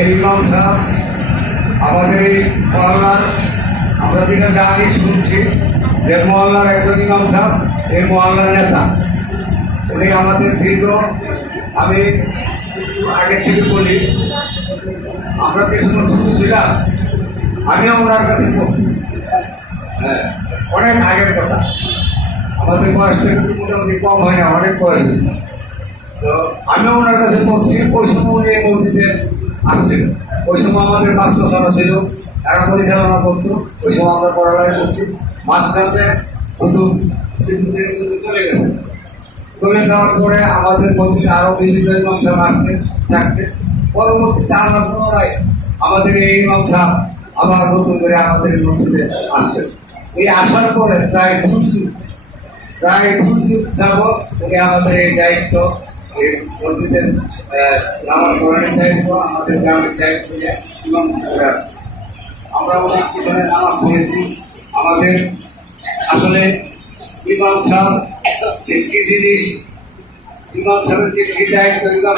এই ইমাম আমাদের এই মহল্লার আমরা যেটা জানি শুনছি, যে মহল্লার একজন ইমাম সাহেব, এই মহল্লার নেতা। উনি আমাদের দীর্ঘ, আমি আগে থেকে বলি, আমরা যে সময় ছিলাম আমিও ওনার কাছে হ্যাঁ অনেক আগের কথা। আমাদের বয়সটা একটু মোটামুটি কম হয় না, অনেক বয়স তো আমিও ওনার কাছে পড়ছি ওই সময় উনি এই আসছিল ওই সময় আমাদের বাচ্চা ছাড়া ছিল এরা পরিচালনা করতো ওই সময় আমরা পড়ালেখা করছি। মাঝখানে কিছুদিনের চলে গেছে। চলে যাওয়ার পরে আমাদের মধ্যে আরও বিভিন্ন ইমাম আসছে, থাকছে। পরবর্তীতে আল্লাহ পুনরায় আমাদের এই সাহেব আবার নতুন করে আমাদের মসজিদে আসছে। এই আসার পরে প্রায় দুশো প্রায় দুশো যাব উনি আমাদের এই দায়িত্ব। আমাদের গ্রামের। আমরা অনেক আমাদের আসলে ইমাম সাহেব কি জিনিস, ইমাম সাহেবের যে কি দায়িত্ব, ইমাম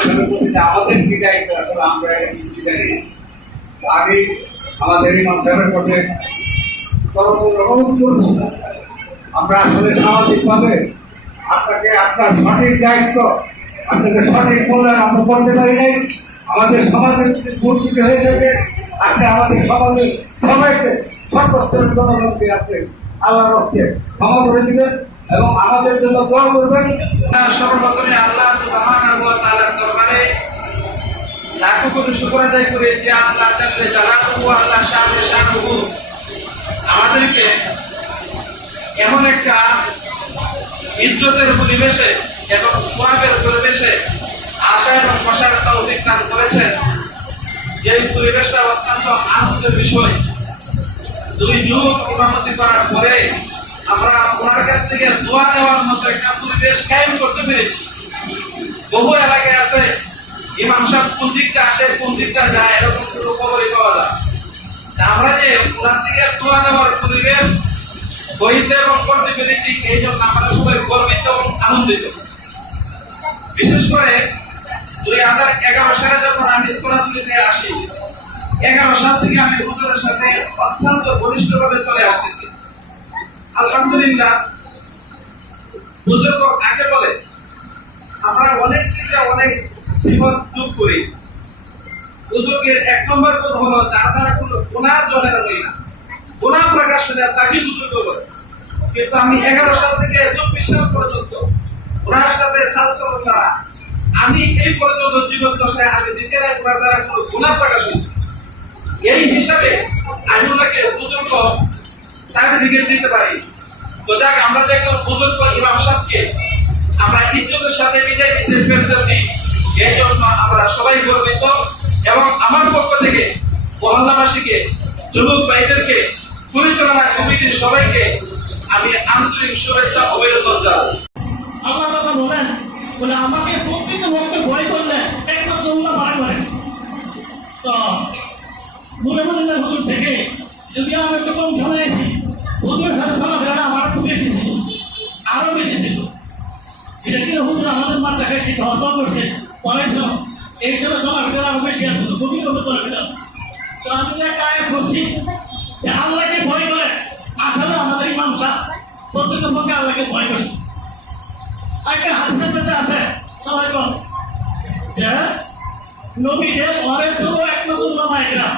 আমাদের কি দায়িত্ব, আসলে আমরা কিছু জানি। আমি আমাদের ইমাম সাহেবের করব আমরা আসলে সামাজিকভাবে আপনাকে আপনার সঠিক দায়িত্ব আপনাকে সঠিক মূল্যায়ন আমরা করতে পারি নাই। আমাদের সমাজের দুর্নীতি হয়ে থাকে আপনি আমাদের সমাজের সবাইকে সর্বস্তরের জনগণকে আপনি আল্লাহর রক্ষে ক্ষমা করে দিবেন এবং আমাদের জন্য দোয়া করবেন। সর্বপ্রথমে আল্লাহ তাআলার দরবারে লাখো কোটি শুকর আদায় করে যে আল্লাহ জাল্লে জালালুহু, আল্লাহ শানে শানুহু। আমাদেরকে এমন একটা ইজ্জতের পরিবেশে এবং সোয়াবের পরিবেশে আশা এবং প্রসার তৌফিক দান করেছেন যে পরিবেশটা অত্যন্ত আনন্দের বিষয়। দুই যুগ ইমামতি করার পরে আমরা ওনার কাছ থেকে দোয়া দেওয়ার মতো একটা পরিবেশ কায়েম করতে পেরেছি। বহু এলাকায় আছে, ইমাম সাহেব কোন দিকটা আসে, কোন দিকটা যায়, এরকম কোনো খবরই পাওয়া যায়। আমরা যে ওনার থেকে দোয়া দেওয়ার পরিবেশ হয়েছে এবং করতে পেরেছি, এই জন্য আমরা সবাই গর্বিত এবং আনন্দিত। বিশেষ করে দুই হাজার এগারো সালে যখন আমি কোরআনগুলিতে আসি, এগারো সাল থেকে আমি হুজুরের সাথে অত্যন্ত ঘনিষ্ঠভাবে চলে আসতেছি। আলহামদুলিল্লাহ, হুজুর আগে বলে, আমরা অনেক ক্ষেত্রে অনেক জীবন যোগ করি। হুজুরের এক নম্বর কথা হলো, যার দ্বারা কোনো গুণা জলে রই না। গুণা প্রকাশ হলে তাকে বুজুর্গ বলে। কিন্তু আমি এগারো সাল থেকে চব্বিশ সাল পর্যন্ত ওনার সাথে ছাত্র আমি এই পর্যন্ত জীবন দশায় আমি দ্বিতীয় ওনার দ্বারা কোনো গুণা প্রকাশ হয়েছে এই হিসাবে আমি ওনাকে বুজুর্গ সার্টিফিকেট দিতে পারি। তো যাক, আমরা যে একজন বুজুর্গ ইমাম সাহেবকে আমরা ইজ্জতের সাথে বিদায় দিতে পেরেছি, এই জন্য আমরা সবাই গর্বিত এবং আমার পক্ষ থেকে মহল্লাবাসীকে যুবক ভাইদেরকে পরিচালনা কমিটির সবাইকে আমি আন্তরিক শুভেচ্ছা, অভিনন্দন জানাই। আল্লাহ বলেন। বলে আমাকে প্রকৃত ভক্ত ভয় করলে একমাত্র উল্লাহ পারা করেন। তো, মনে মনে না হুজুর থেকে, যদি আমি একটু কম ঝামেলাইছি হুজুরের সাথে চলাফেরাটা আমার একটু বেশি ছিল, আরও বেশি ছিল। এটা কি হুজুর আমাদের মার কাছে সে ধর্ম করছে? পড়াইছিল এই সময় চলাফেরা আরও বেশি গভীর ভাবে চলাফেরা তো আমি একটা করছি যে আল্লাহকে ভয় করে, আসলে আমাদের সাহ প্রকৃত পক্ষে আল্লাহকে ভয় করছে। একটা হাদিসের মধ্যে আছে। সবাই বল যে নবীদের ঘরে ছিল এক নতুন মামাইকরা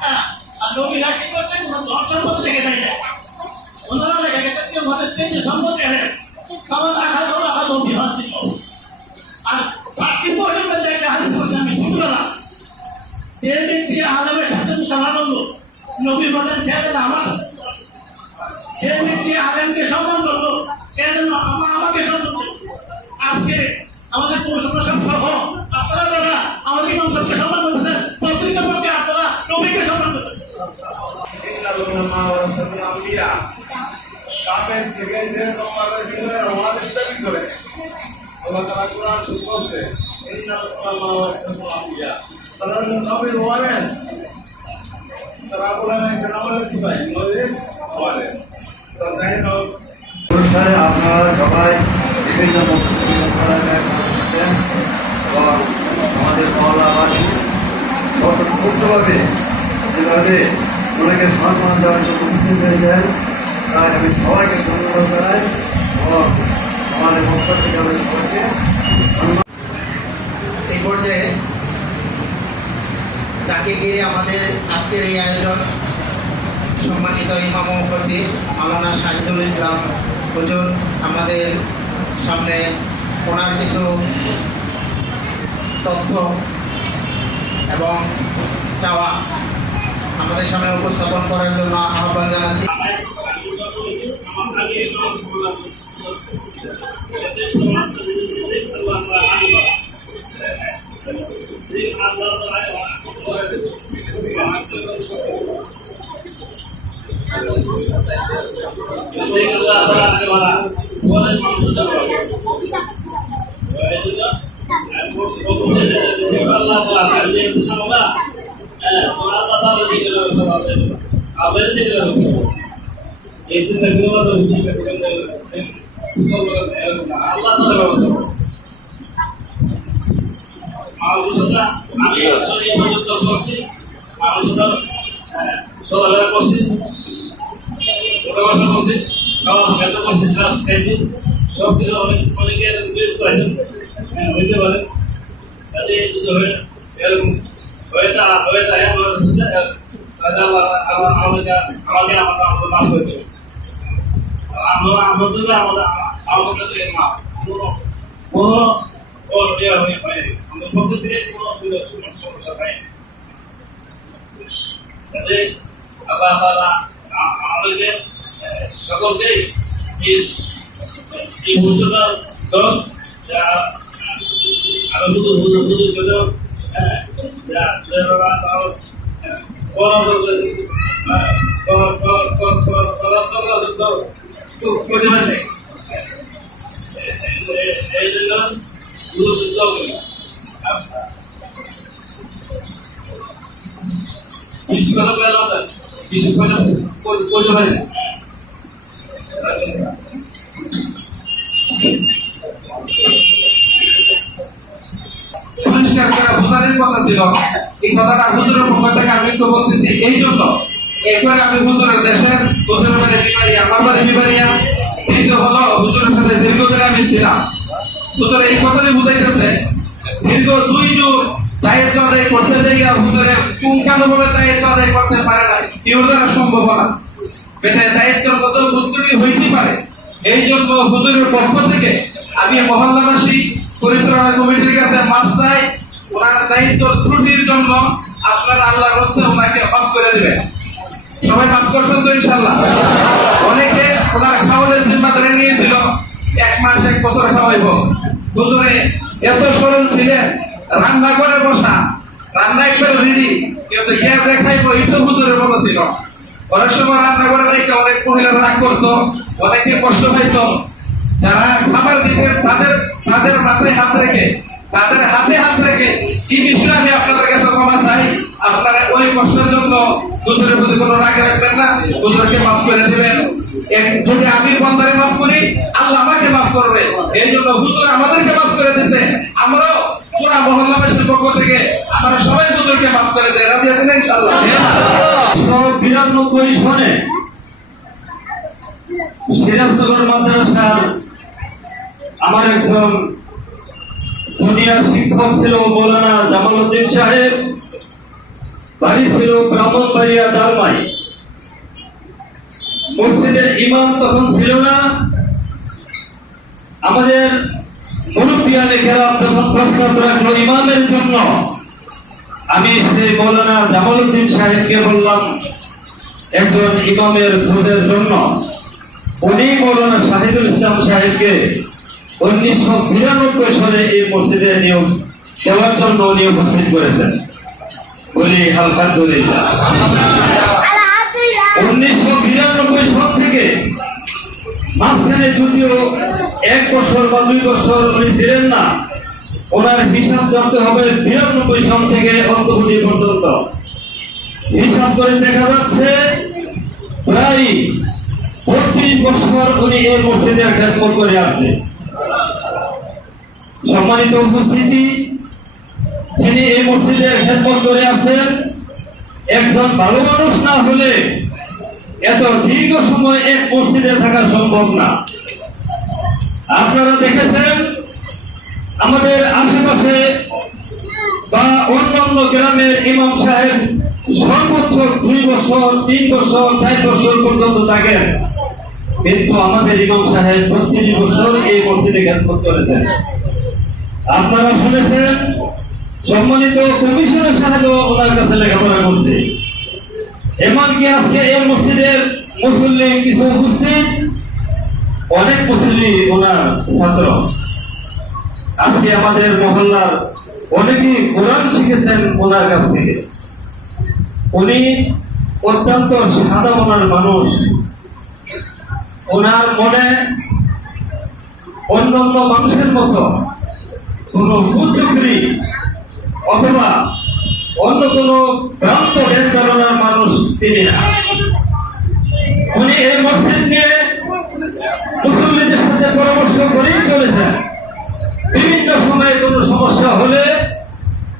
হ্যাঁ আর নবীরা কি করতেন? ধর্ষণ মধ্যে দেখে দেয় ওনারা লেগে গেছে সম্পর্কে হলো হাত দিল আর ফার্সি পড়ে মধ্যে একটা হাদিস করছে আমি যে ব্যক্তি আলমের সাথে মুসাফা করল নবী বলেন ছেড়ে আমার সাথে যে ব্যক্তি আলেমকে সম্মান করল আমাদের পৌরসভা সহ আপনারা যারা আমাদের সাহেবকে সম্মান করতেছেন প্রত্যেকটা পক্ষে আপনারা নবীকে সম্মান আপনারা সবাই বিভিন্ন এবং আমাদের মহল্লাবাসী ব্যক্তিগতভাবে যেভাবে ওনাকে সম্মান দেওয়ার জন্য উপস্থিত হয়েছেন তাই আমি সবাইকে ধন্যবাদ জানাই এবং আমাদের পক্ষ থেকে আমি সবাইকে এই পর্যায়ে যাকে ঘিরে আমাদের আজকের এই আয়োজন, সম্মানিত ইমাম মুফতি মাওলানা শাহিদুল ইসলাম। হুজুর আমাদের সামনে ওনার কিছু তথ্য এবং চাওয়া আমাদের সামনে উপস্থাপন করার জন্য আহ্বান জানাচ্ছি। আমি আসলে এই পর্যন্ত করছি আমি তো সকালে করছি মোটামুটি করছি খাওয়া খেতে করছি সারা খাইছি সব কিছু অনেক অনেকে বিরক্ত হয়েছে হ্যাঁ হইতে পারে তাহলে আমাদের আমাদের আমাদের পক্ষ থেকে কোনো সমস্যা পাইনি তাতে আল্লাহ তাআলা আ- আমাদেরকে আহ, সকলকে এই কিছু কথা বলে কিছু কথা করতে পারে না পরিষ্কার করে বোঝানোর কথা ছিল। এই কথাটা হুজুরের পক্ষ থেকে আমি তো বলতেছি। এই জন্য একবারে আমি হুজুরের দেশের হুজুরের বাড়ি বিবারিয়া আমার বাড়ি বিবারিয়া দ্বিতীয় হলো হুজুরের সাথে দীর্ঘদিন আমি ছিলাম। হুজুর এই কথাটাই বুঝাইতেছে। দীর্ঘ দুই যুগ দায়িত্ব আদায় করতে যাইয়া হুজুরের পুঙ্খানো ভাবে দায়িত্ব আদায় করতে পারে না কেউ দ্বারা সম্ভব না। এটা দায়িত্বের কত উত্তরই হইতে পারে। এই জন্য হুজুরের পক্ষ থেকে আমি মহল্লাবাসী পরিচালনা কমিটির কাছে মাপ চাই ওনার দায়িত্ব ত্রুটির জন্য আপনার আল্লাহর হস্তে ওনাকে মাফ করে দিবেন। সবাই মাফ করছেন তো ইনশাল্লাহ অনেকে ওনার খাওয়ালের জিম্মাদারি নিয়েছিল, এক মাস, এক বছর খাওয়াইব। হুজুরে, এত সরল ছিলেন, রান্না করে বসা, রান্না একবার রেডি কিন্তু ইয়া দেখাইব, এই তো হুজুরের বলা ছিল। অনেক সময় রান্না করে রেখে অনেক মহিলারা রাগ করতো, অনেকে কষ্ট পাইতো। যারা খাবার দিতেন, তাদের তাদের মাথায় হাত রেখে তাদের হাতে হাত রেখে এই বিষয়ে আমি আপনাদের কাছে ক্ষমা চাই? আপনারা ওই কষ্টের জন্য হুজুরের প্রতি কোনো রাগ রাখবেন না হুজুরকে মাফ করে দেবেন। যদি আমি বন্দারে মাফ করি, আল্লাহ আমাকে মাফ করবে। এই জন্য হুজুর আমাদেরকে মাফ করে দিয়েছে আমরাও পুরা মহল্লাবাসীর পক্ষ থেকে আমরা সবাই হুজুরকে মাফ করে দেয় রাজি আছেন ইনশাআল্লাহ? বিরানব্বই সনে সিরাজনগর মাদ্রাসার আমার একজন দুনিয়ার শিক্ষক ছিল মৌলানা জামালউদ্দিন সাহেব, বাড়ি ছিল ব্রাহ্মণবাড়িয়া ডালমাই। মসজিদের ইমাম তখন ছিল না। আমাদের মুরব্বিয়া লেখেরা তখন প্রশ্ন রাখল ইমামের জন্য, আমি সেই মৌলানা জামালউদ্দিন সাহেবকে বললাম, একজন ইমামের খোঁজের জন্য উনি মৌলানা শাহিদুল ইসলাম সাহেবকে উনিশশো বিরানব্বই সালে এই মসজিদের নিয়োগ দেওয়ার জন্য উনি উপস্থিত করেছেন। বলি আলহামদুলিল্লাহ উনিশশো বিরানব্বই সাল থেকে মাঝখানে যদিও এক বছর বা দুই বছর উনি ছিলেন না, ওনার হিসাব জানতে হবে বিরানব্বই সাল থেকে অন্তর্ভুক্তি পর্যন্ত। হিসাব করে দেখা যাচ্ছে প্রায় বত্রিশ বছর উনি এই মসজিদের খেদমত করে আসছে সম্মানিত উপস্থিতি, যিনি এই মসজিদের খেদমত করে আছেন, একজন ভালো মানুষ না হলে এত দীর্ঘ সময় এক মসজিদে থাকা সম্ভব না। আপনারা দেখেছেন, আমাদের আশেপাশে বা অন্যান্য গ্রামের ইমাম সাহেব সর্বোচ্চ দুই বছর, তিন বছর, চার বছর পর্যন্ত থাকেন। কিন্তু আমাদের ইমাম সাহেব বত্রিশ বছর এই মসজিদে জ্ঞাপন করেছেন আপনারা শুনেছেন, সম্মানিত কমিশনের সাহেব ওনার কাছে লেখাপড়া করছে। এমনকি আজকে এই মসজিদের মুসল্লি কিছু উপস্থিত? অনেক মুসল্লি ওনার ছাত্র। আজকে আমাদের মহল্লার অনেকেই কোরআন শিখেছেন ওনার কাছ থেকে। উনি অত্যন্ত মনের মানুষ। ওনার মনে অন্যান্য মানুষের মতো কোন কুচক্রি অথবা অন্য কোন ভ্রান্ত জ্ঞান ধারণার মানুষ তিনি না। উনি এই মসজিদ নিয়ে সাথে পরামর্শ করেই চলেছেন। বিভিন্ন সময়ে কোনো সমস্যা হলে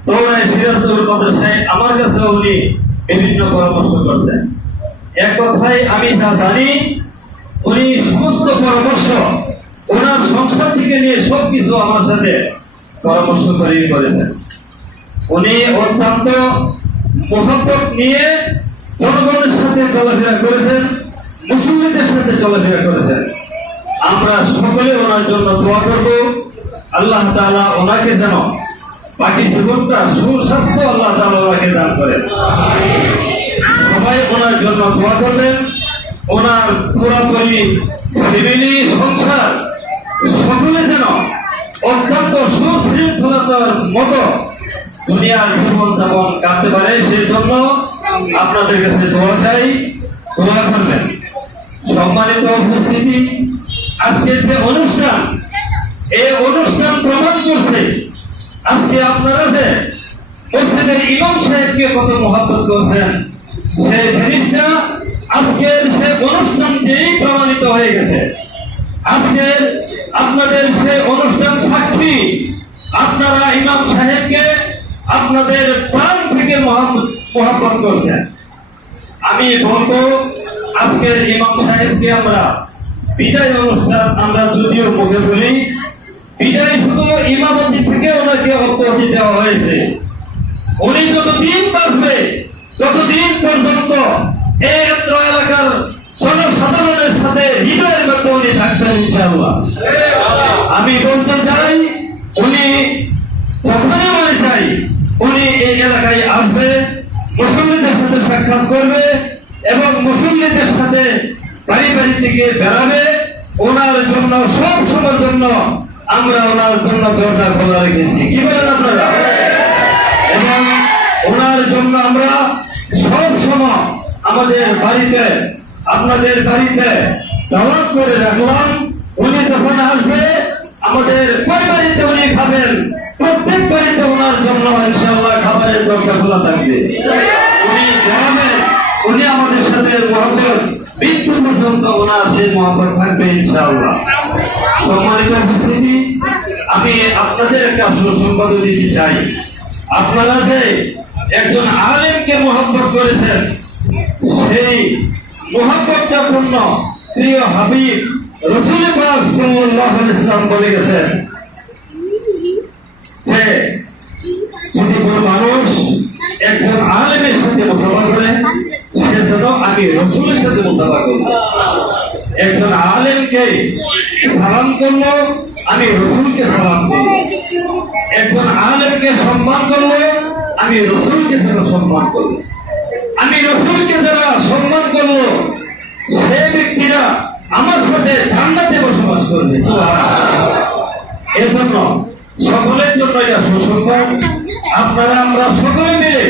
দৌড়ায় সিরাজুল মাদ্রাসায় আমার কাছে উনি বিভিন্ন পরামর্শ করতেন। এক কথায় আমি যা জানি, উনি সমস্ত পরামর্শ ওনার সংসার থেকে নিয়ে সবকিছু আমার সাথে পরামর্শ করেই করেছেন। উনি অত্যন্ত মহব্বত নিয়ে জনগণের সাথে চলাফেরা করেছেন, মুসলিমদের সাথে চলাফেরা করেছেন। আমরা সকলে ওনার জন্য দোয়া করব। আল্লাহ তাআলা ওনাকে যেন বাকি জীবনটা সুস্বাস্থ্য আল্লাহ তাআলা ওনাকে দান করেন। সবাই ওনার জন্য দোয়া করবেন। ওনার পুরাতনী ফ্যামিলি, সংসার, সকলে যেন অত্যন্ত সুশৃঙ্খলতার মতো দুনিয়ার জীবন যাপন কাটতে পারে, সেই জন্য আপনাদের কাছে দোয়া চাই, দোয়া করবেন। সম্মানিত উপস্থিতি, আজকের যে অনুষ্ঠান, এই অনুষ্ঠান প্রমাণ করছে আজকে আপনারা যে মসজিদের ইমাম সাহেবকে কত মহাব্বত করছেন, সেই জিনিসটা আজকের সে অনুষ্ঠান দিয়েই প্রমাণিত হয়ে গেছে। আজকের আপনাদের সে অনুষ্ঠান সাক্ষী আপনারা ইমাম সাহেবকে আপনাদের প্রাণ থেকে মহাব্বত করছেন। আমি বলব, আজকের ইমাম সাহেবকে আমরা বিদায় অনুষ্ঠান আমরা যদিও মুখে বলি, বিদায় শুধু ইমামতি থেকে ওনাকে অব্যাহতি দেওয়া হয়েছে। উনি যতদিন বাঁচবে, ততদিন পর্যন্ত এই এলাকার জনসাধারণের সাথে হৃদয়ের মধ্যে উনি থাকবেন, ইনশাআল্লাহ। আমি বলতে চাই, উনি যখনই মনে চাই, উনি এই এলাকায় আসবে, মুসল্লিদের সাথে সাক্ষাৎ করবে এবং মুসল্লিদের সাথে বাড়ি বাড়ি থেকে বেড়াবে। ওনার জন্য, সব সময়ের জন্য আমরা ওনার জন্য দরজা খোলা রেখেছি। কি বলেন আপনারা? এবং ওনার জন্য আমরা সব সময় আমাদের বাড়িতে আপনাদের বাড়িতে দাওয়াত করে রাখলাম। উনি যখন আসবে, আমাদের কয় বাড়িতে উনি খাবেন। প্রত্যেক বাড়িতে ওনার জন্য ইনশাআল্লাহ খাবারের দরকার খোলা থাকবে। উনি জানাবেন, উনি আমাদের সাথে মহব্বত মৃত্যু পর্যন্ত ওনার সেই মহব্বত থাকবে ইনশাআল্লাহ। সম্মানিত উপস্থিতি, আমি আপনাদের একটা সুসংবাদ দিতে চাই। আপনারা যে একজন আলেমকে মহব্বত করেছেন, সেই মহব্বতটা পূর্ণ প্রিয় হাবিব রসুল পাক ইসলাম বলে গেছেন যে, যদি কোনো মানুষ একজন আলেমের সাথে মোসাফা করে, সে আমি রসুলের সাথে মোসাফা করব একজন আলেমকে সালাম করল আমি রসুলকে সালাম করব একজন আলেমকে সম্মান করল আমি রসুলকে যেন সম্মান করব আমি রসুলকে যারা সম্মান করব সে ব্যক্তিরা আমার সাথে জান্নাতে বসবাস করবে। এর জন্য সকলের জন্য এটা আপনারা আমরা সকলে মিলে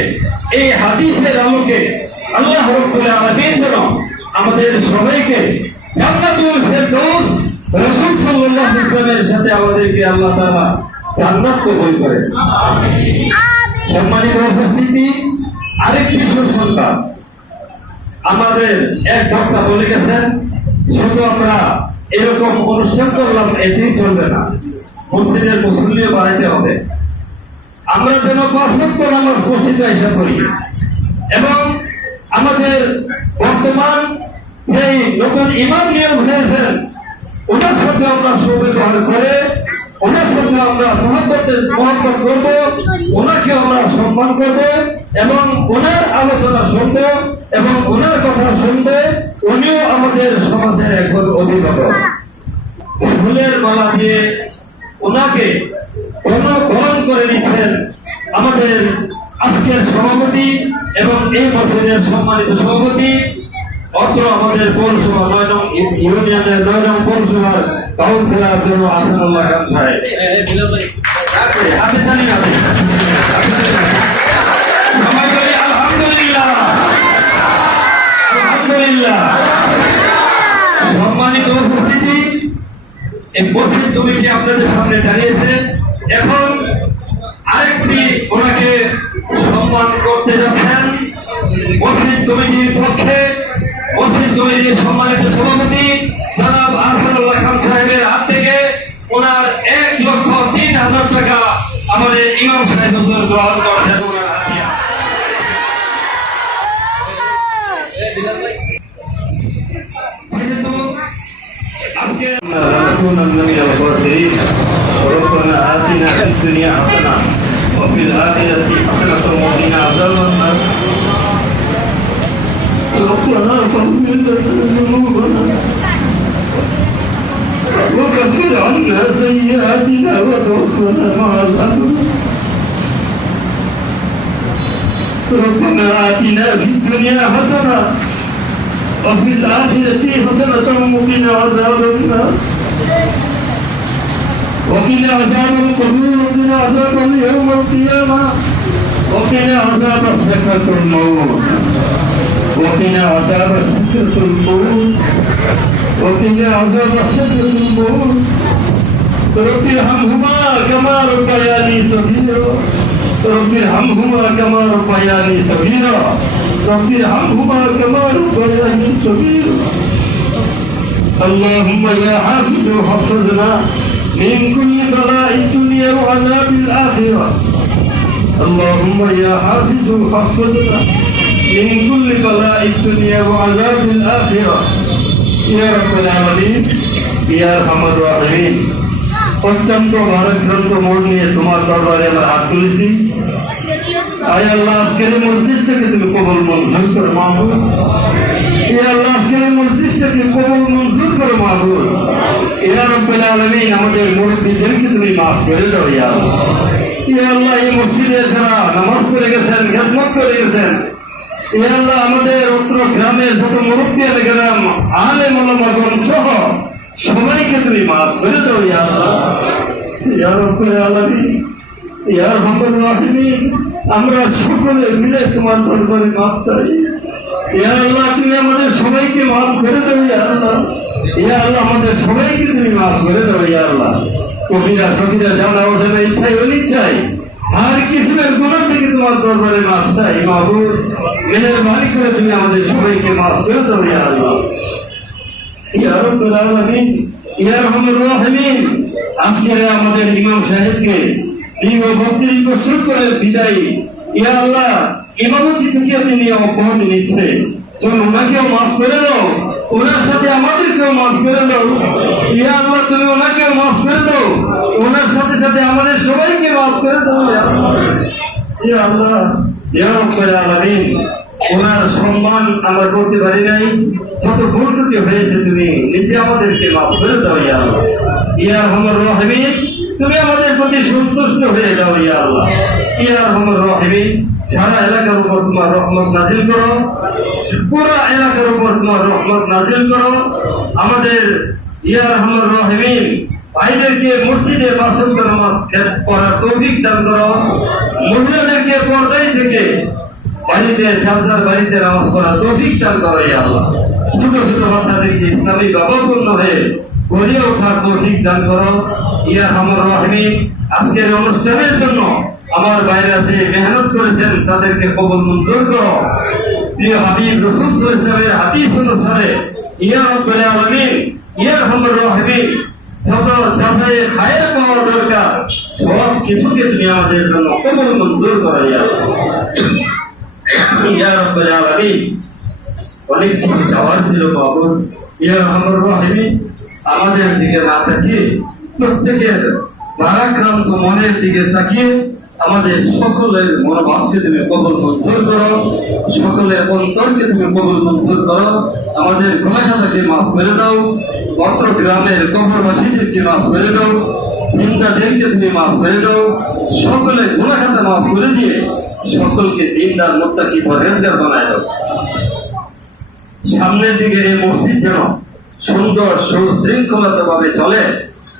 এই হাদিসের আলোকে আল্লাহ রব্বুল আলামিন যেন আমাদের সবাইকে জান্নাতুল ফেরদৌস রাসূল সাল্লাল্লাহু আলাইহি ওয়াসাল্লামের সাথে আমাদেরকে আল্লাহ তাআলা জান্নাত কবুল করেন। সম্মানিত উপস্থিতি আরেকটি সুসংবাদ। আমাদের এক বক্তা বলে গেছেন শুধু আমরা এরকম অনুষ্ঠান করলাম এতেই চলবে না। মসজিদের মুসল্লিও বাড়াইতে হবে। আমরা যেন পাঁচত্ব নামাজ মসজিদে এসে করি এবং আমাদের বর্তমান যেই নতুন ইমাম নিয়োগ হয়েছেন ওনার সাথে আমরা সৌভাগ্য করে ওনার সঙ্গে আমরা মহব্বতের মহব্বত করব ওনাকে আমরা সম্মান করব এবং ওনার আলোচনা শুনব এবং ওনার কথা শুনবে, উনিও আমাদের সমাজের একজন অভিভাবক। ফুলের মালা দিয়ে ওনাকে গ্রহণ করে নিচ্ছেন আমাদের আজকের সভাপতি এবং এই বছরের সম্মানিত সভাপতি অত্র আমাদের পৌরসভা নয় নং ইউনিয়নের নয় নং পৌরসভার কাউন্সিলর জন্য আসানুল্লাহ খান সাহেব। সম্মানিত উপস্থিতি আপনাদের সামনে দাঁড়িয়েছে। এখন আরেকটি ওনাকে সম্মান করতে যাচ্ছেন মসজিদ কমিটির পক্ষে মসজিদ কমিটির সম্মানিত সভাপতি জনাব আহসানুল্লাহ খান সাহেবের হাত থেকে ওনার এক লক্ষ তিন হাজার টাকা আমাদের ইমাম সাহেব হুজুর গ্রহণ করেছেন ওনার হাতিয়া যেহেতু আজকে لنكونن من الخاسرين ربنا آتنا في الدنيا حسنة وفي الآخرة حسنة وقنا عذاب النار ربنا فاغفر ذنوبنا وكفر عنا سيئاتنا وتوفنا مع الأبرار ربنا آتنا في الدنيا حسنة وفي الآخرة حسنة وقنا عذاب النار. وقنا عذاب القبور وقنا عذاب يوم القيامة وقنا عذاب سكرة الموت. وقنا عذاب سكرة الموت وقنا عذاب سكرة الموت رب ارحمهما كما ربياني صغيرا. رب ارحمهما كما ربياني صغيرا. رب ارحمهما كما ربياني صغيرا. اللهم يا حافظ حفظنا من كل بلاء الدنيا وعذاب الآخرة. اللهم يا حافظ حفظنا من كل بلاء الدنيا وعذاب الآخرة يا رب العالمين يا أرحم الراحمين অত্যন্ত ভারতগ্রন্থ মোড় নিয়ে তোমার দরবারে আমরা হাত তুলেছি আয় আল্লাহ আজকের এই মসজিদ থেকে তুমি কবল মঞ্জুর করো মাহবুব এ আল্লাহ আজকের এই মসজিদ থেকে কবল মঞ্জুর করো মাহবুব ইয়া রব্বুল আলামিন আমাদের মুরব্বীদেরকে তুমি মাফ করে দাও ইয়া আল্লাহ ইয়া আল্লাহ এই মসজিদে যারা নামাজ পড়ে গেছেন খেদমত করে গেছেন ইয়া আমাদের উত্তর গ্রামের যত মুরব্বী গ্রাম আলে মলমাগন সহ সবাইকে তুমি মাফ করে দাও ইয়া আল্লাহ। ইয়া রব্বুল আলামিন, ইয়া রহমান আমরা সকলে মিলে তোমার দরবারে মাফ চাই। ইয়া আল্লাহ, তুমি আমাদের সবাইকে মাফ করে দাও ইয়া আল্লাহ। ইয়া আল্লাহ, আমাদের সবাইকে তুমি মাফ করে দাও ইয়া আল্লাহ। কবিরা, সবিরা জানা ওঠানা ইচ্ছাই অনিচ্ছাই আর কিছুদের গুণা থেকে তোমার দরবারে মাফ চাই মাহবুব মেনের বাড়ি করে তুমি আমাদের সবাইকে মাফ করে দাও, ইয়া আল্লাহ। ইয়া রব্বুল আলামিন আজকে আমাদের ইমাম সাহেবকে দীর্ঘ বত্রিশ বছর করে বিদায়ী। ইয়া আল্লাহ, ইমামতি থেকে তিনি অব্যাহতি নিচ্ছে। ওনাকেও মাফ করে দাও? ওনার সাথে আমাদেরকেও মাফ করে দাও? ইয়া আল্লাহ, তুমি ওনাকেও মাফ করে ওনার সাথে সাথে আমাদের সবাইকে মাফ করে দাও, ইয়া আল্লাহ। ইয়া রব্বুল ওনার সম্মান আমরা করতে পারি নাই। যত ভুল ত্রুটি হয়েছে তুমি, নিজে আমাদেরকে মাফ করে দাও, ইয়া আল্লাহ। ইয়া রহমান, তুমি আমাদের প্রতি সন্তুষ্ট হয়ে যাও, ইয়া আল্লাহ। সারা এলাকার উপর তোমার রহমত নাজিল করো। পুরো এলাকার উপর তোমার রহমত নাজিল করো। আমাদের ইয়া রহমান রহিমিন ভাইদেরকে মসজিদে বাসন নামাজ পড়ার তৌফিক দান করো। মহিলাদেরকে পর্দায় থেকে বাড়িতে, চাচার বাড়িতে নামাজ পড়া তৌফিক দান করো ইয়া আল্লাহ। ছোট ছোট বাচ্চাদেরকে ইসলামী বাবাপূর্ণ হয়ে গড়ে ওঠার তৌফিক দান করো। ইয়া আমার রহমিন, আজকের অনুষ্ঠানের জন্য আমার বাইরে যে মেহনত করেছেন, তাদেরকে কবল মঞ্জুর করো। প্রিয় হাবিব রসুল সাহেবের হাদিস অনুসারে, ইয়া রব্বুল আলামিন, ইয়া আমার রহমিন, যত খায়ের দরকার, সব কিছুকে তুমি আমাদের জন্য কবল মঞ্জুর করো, ইয়া ইয়া রাব্বাল আলামিন, অনেক কিছু চাওয়ার ছিল বাবু ইয়া রহমান রহিম আমাদের দিকে না তাকিয়ে, প্রত্যেকের ভারাক্রান্ত মনের দিকে তাকিয়ে আমাদের সকলের মনোভাবকে তুমি কবল মঞ্জুর করো, সকলের অন্তরকে তুমি কবল মঞ্জুর করো। আমাদের গুণাখাতাকে মাফ করে দাও, অত্র গ্রামের কবরবাসীদেরকে মাফ করে দাও চিন্তাদেরকে তুমি মাফ করে দাও, সকলের গুণাখাতা মাফ করে দিয়ে সকলকে দিনদার, মোত্তাকি পরেজগার বানায় দাও। সামনের দিকে এই মসজিদ যেন সুন্দর সুশৃঙ্খলতা ভাবে চলে।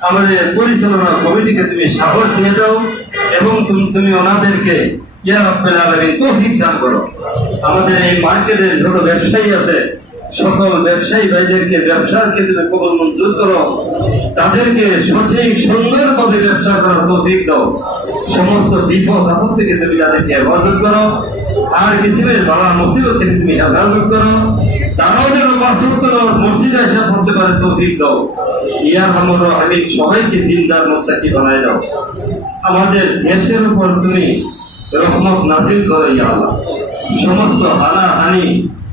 আমাদের পরিচালনা কমিটিকে তুমি সাহস দিয়ে দাও এবং তুমি তুমি ওনাদেরকে ইয়ার আলামিন তৌফিক দান করো। আমাদের এই মার্কেটের ছোট ব্যবসায়ী আছে সকল ব্যবসায়ী ভাইদেরকে, ব্যবসার ক্ষেত্রে কবল মঞ্জুর করো। তাদেরকে সঠিক সুন্দরভাবে ব্যবসা করার তৌফিক দাও। সমস্ত বিপদ আপদ থেকে তুমি তাদেরকে হেফাজত করো। আর পৃথিবীর বাবা মুসিবত থেকে তুমি হেফাজত করো। তারাও যেন বাসক করো মসজিদে এসে পড়তে পারে, তৌফিক দাও। ইয়া আমরা আমি সবাইকে দিনদার মোস্তাকি বানায় দাও। আমাদের দেশের উপর তুমি রহমত নাজিল করো ইয়া আল্লাহ। সমস্ত হানা